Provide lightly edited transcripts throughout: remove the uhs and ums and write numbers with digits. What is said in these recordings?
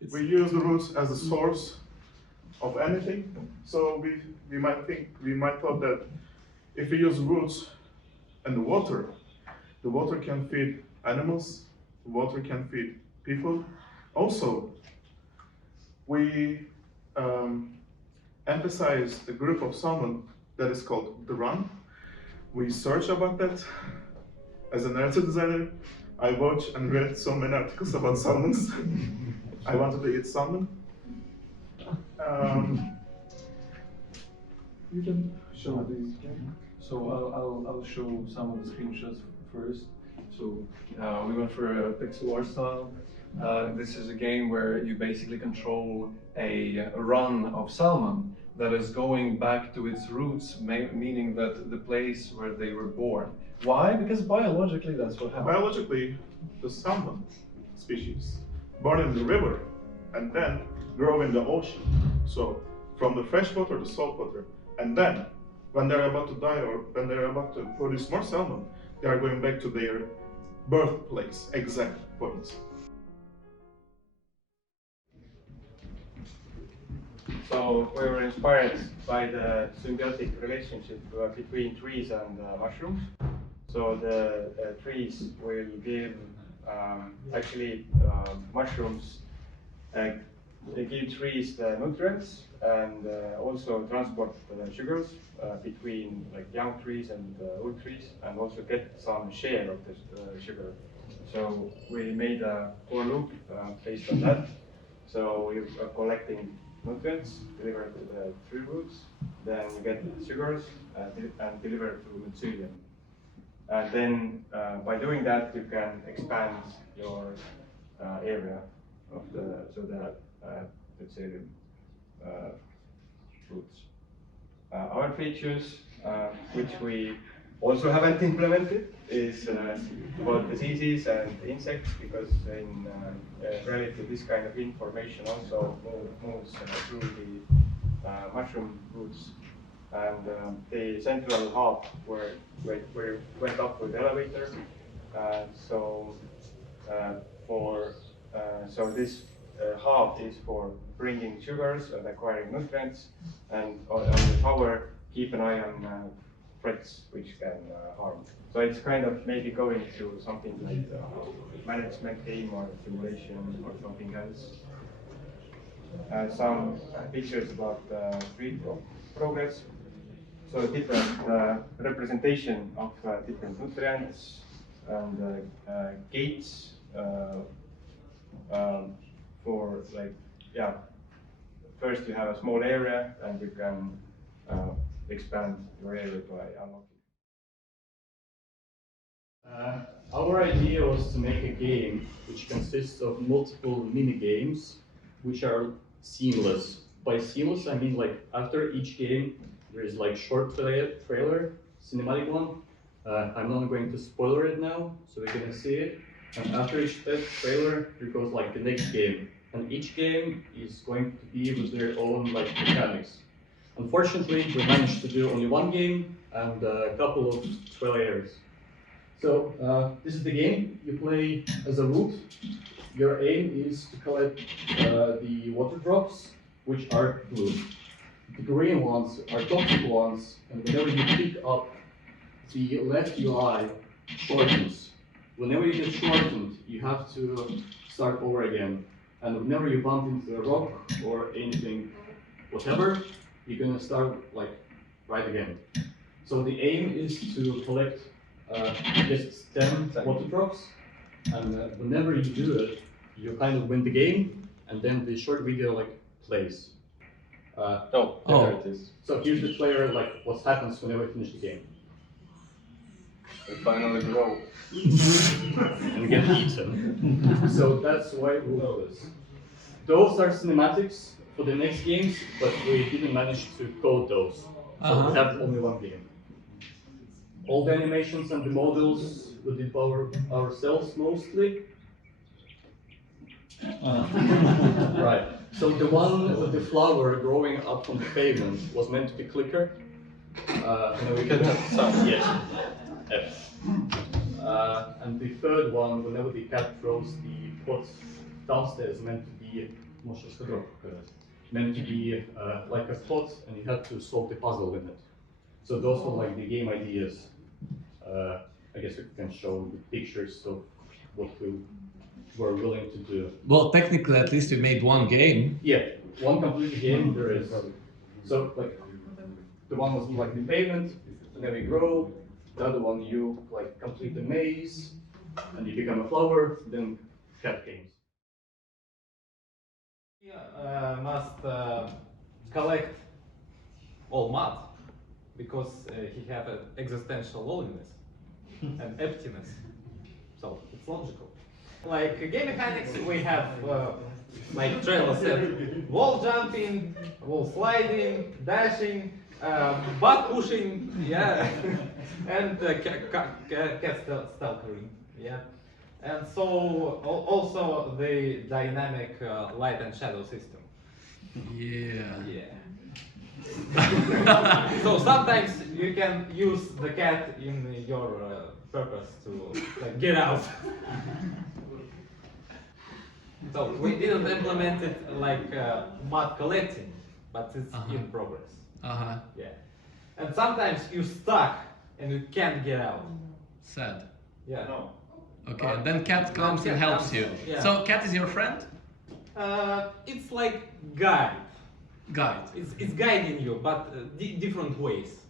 We use the roots as a source of anything. So we might thought that if we use roots and the water can feed animals, the water can feed people. Also, we emphasize a group of salmon that is called the run. We search about that. As a narrative designer, I watch and read so many articles about salmons. I wanted to eat salmon. You can show these. So I'll show some of the screenshots first. So we went for a pixel art style. This is a game where you basically control a run of salmon that is going back to its roots, meaning that the place where they were born. Why? Because biologically that's what happens. Biologically, the salmon species born in the river and then grow in the ocean. So from the freshwater to saltwater, and then when they're about to die or when they're about to produce more salmon, they are going back to their birthplace, exact point. So we were inspired by the symbiotic relationship between trees and mushrooms. So the trees will give mushrooms they give trees the nutrients and also transport sugars between like young trees and old trees, and also get some share of this sugar. So we made a for loop based on that. So we are collecting nutrients delivered to the tree roots, then you get sugars and delivered to mycelium. And then by doing that, you can expand your area of the mycelium roots. Our features, which we also haven't implemented, is about diseases and insects, because in reality this kind of information also moves through the mushroom roots. And the central hub where went up with the elevator. So this hub is for bringing sugars and acquiring nutrients, and on the tower keep an eye on threats which can harm. So it's kind of maybe going to something like management game or simulation or something else. Some pictures about street progress. So different representation of different nutrients and gates for first you have a small area and you can expand your area by unlocking. Our idea was to make a game which consists of multiple mini games which are seamless. By seamless I mean like after each game there is like short trailer, cinematic one. I'm not going to spoiler it now, so we're gonna see it. And after each trailer, there goes like the next game, and each game is going to be with their own like mechanics. Unfortunately, we managed to do only one game and a couple of trailers. So this is the game. You play as a root. Your aim is to collect the water drops, which are blue. The green ones are toxic ones, and whenever you pick up the left UI shortens. Whenever you get shortened, you have to start over again. And whenever you bump into a rock or anything, whatever, you're gonna start like right again. So the aim is to collect just 10 water drops, and whenever you do it, you kind of win the game, and then the short video like plays. There it is. So here's the player, like what happens whenever you finish the game. We finally grow. And get eaten. So that's why we do this. Those are cinematics for the next games, but we didn't manage to code those. So we have only one game. All the animations and the models we did ourselves mostly. Right. So the one with the flower growing up from the pavement was meant to be clicker. And we can have some. Yes. F. And the third one, whenever the cat throws the pots downstairs, meant to be Может сказать, meant to be like a plot, and you had to solve the puzzle in it. So those were like the game ideas. I guess we can show the pictures of what we were willing to do. Well, technically, at least we made one game. Yeah, one complete game there is. So like the one was like the pavement, and then we grow. The other one you like complete the maze, and you become a flower. Then cat games. Must collect all mud because he have an existential loneliness and emptiness. So it's logical. Like game mechanics, we have like trailer said, wall jumping, wall sliding, dashing, butt pushing, yeah, and cat stalkering, yeah. And so also the dynamic light and shadow system. Yeah. Yeah. So sometimes you can use the cat in your purpose to like, get out. So we didn't implement it like mud collecting, but it's in progress. Yeah. And sometimes you're stuck and you can't get out. Sad. Yeah. No. Okay, and then cat comes and helps you. Yeah. So cat is your friend? It's like guide. Guide. It's guiding you, but different ways.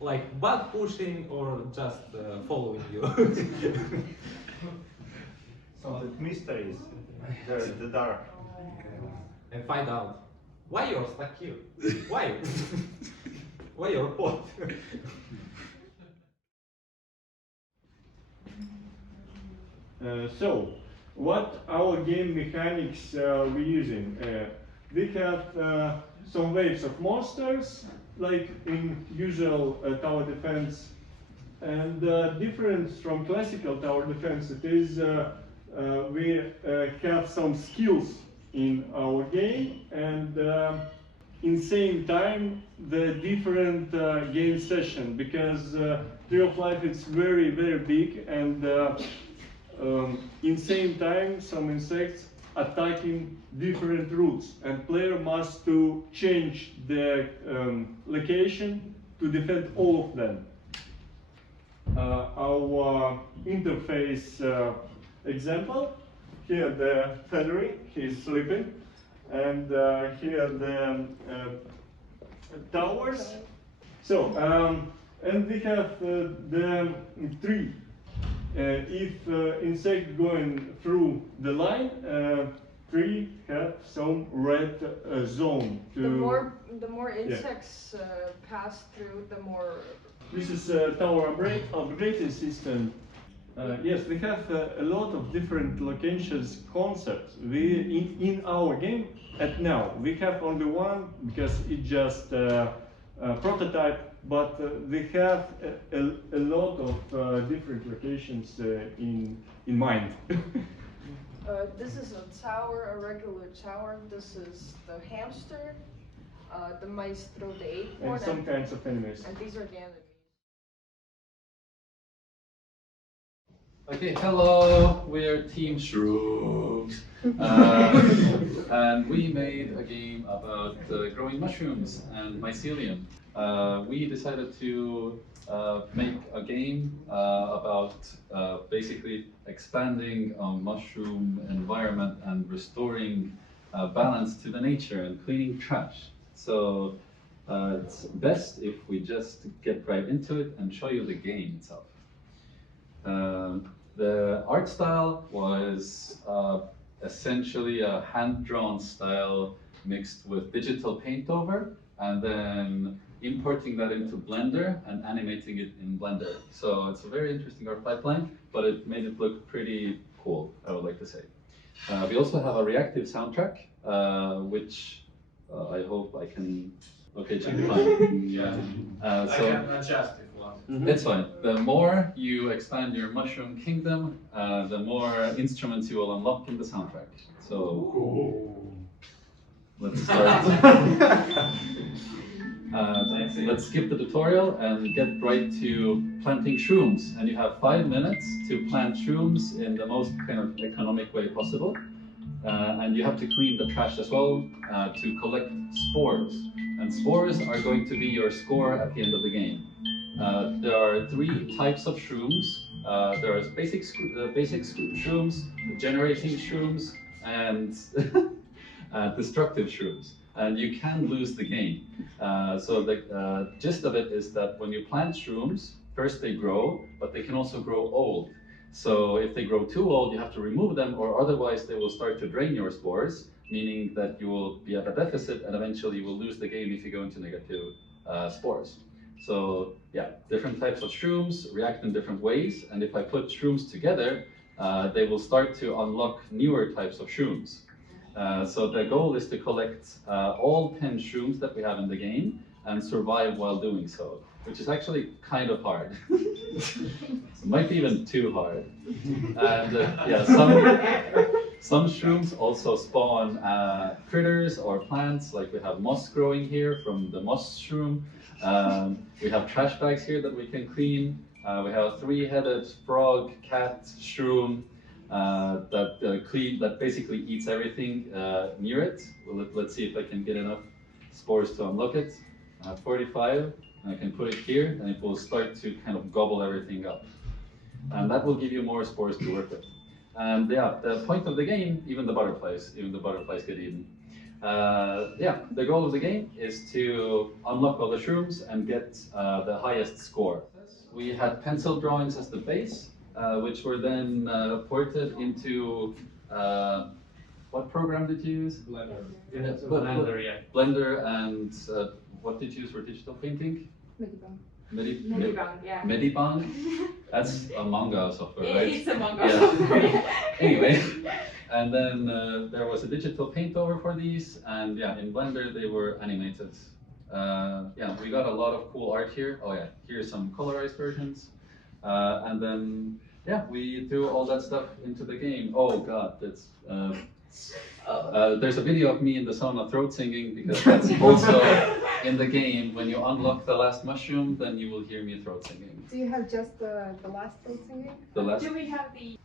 Like butt pushing or just following you. So the mysteries, the dark. And find out why you're stuck here. Why? Why you're pot? So, what our game mechanics we're using? We have some waves of monsters, like in usual tower defense, and difference from classical tower defense, it is we have some skills in our game, and in same time the different game session, because Tree of Life is very big, and in same time some insects attacking different routes, and player must to change the location to defend all of them. Our interface example, here the Fenrir, he's sleeping, and here the towers. So, and we have the tree. If insect going through the line, tree have some red zone. The more insects pass through, the more. This is tower upgrading system. Yes, we have a lot of different locations concepts. We in our game at now we have only one because it's just a prototype. But we have a lot of different locations in mind. This is a tower, a regular tower. This is the hamster. The mice throw the acorn. And some kinds of enemies. And these are the enemies. Okay, hello, we're Team Shrooms, and we made a game about growing mushrooms and mycelium. We decided to make a game about basically expanding on mushroom environment and restoring balance to the nature and cleaning trash. So it's best if we just get right into it and show you the game itself. The art style was essentially a hand-drawn style mixed with digital paint over, and then importing that into Blender and animating it in Blender. So it's a very interesting art pipeline, but it made it look pretty cool, I would like to say. We also have a reactive soundtrack, which I hope I can... Okay, check it out. Yeah. I can adjust if you want. It's fine. The more you expand your mushroom kingdom, the more instruments you will unlock in the soundtrack. So let's start. Let's skip the tutorial and get right to planting shrooms. And you have 5 minutes to plant shrooms in the most kind of economic way possible. and you have to clean the trash as well to collect spores. And spores are going to be your score at the end of the game. There are 3 types of shrooms. There are basic shrooms, generating shrooms, and destructive shrooms. And you can lose the game. So the gist of it is that when you plant shrooms, first they grow, but they can also grow old. So if they grow too old, you have to remove them, or otherwise they will start to drain your spores, meaning that you will be at a deficit and eventually you will lose the game if you go into negative spores. So yeah, different types of shrooms react in different ways, and if I put shrooms together, they will start to unlock newer types of shrooms. So the goal is to collect all 10 shrooms that we have in the game and survive while doing so, which is actually kind of hard. It might be even too hard. And yeah, some shrooms also spawn critters or plants, like we have moss growing here from the moss shroom. We have trash bags here that we can clean. We have a 3-headed frog cat shroom that basically eats everything near it. Well, let's see if I can get enough spores to unlock it. 45, and I can put it here, and it will start to kind of gobble everything up. And that will give you more spores to work with. And yeah, the point of the game, even the butterflies get eaten. Yeah, the goal of the game is to unlock all the shrooms and get the highest score. We had pencil drawings as the base, which were then ported into, what program did you use? Blender. Yeah, Blender, yeah. Blender, and what did you use for digital painting? Medibang, yeah. Medibang? That's a manga software, right? It's a manga software. Yeah. Anyway, and then there was a digital paint over for these, and yeah, in Blender they were animated. Yeah, we got a lot of cool art here. Oh yeah, here's some colorized versions. And then, yeah, we threw all that stuff into the game. Oh god, that's... there's a video of me in the sauna throat singing, because that's also in the game. When you unlock the last mushroom, then you will hear me throat singing. Do you have just the last throat singing? The last... Do we have the...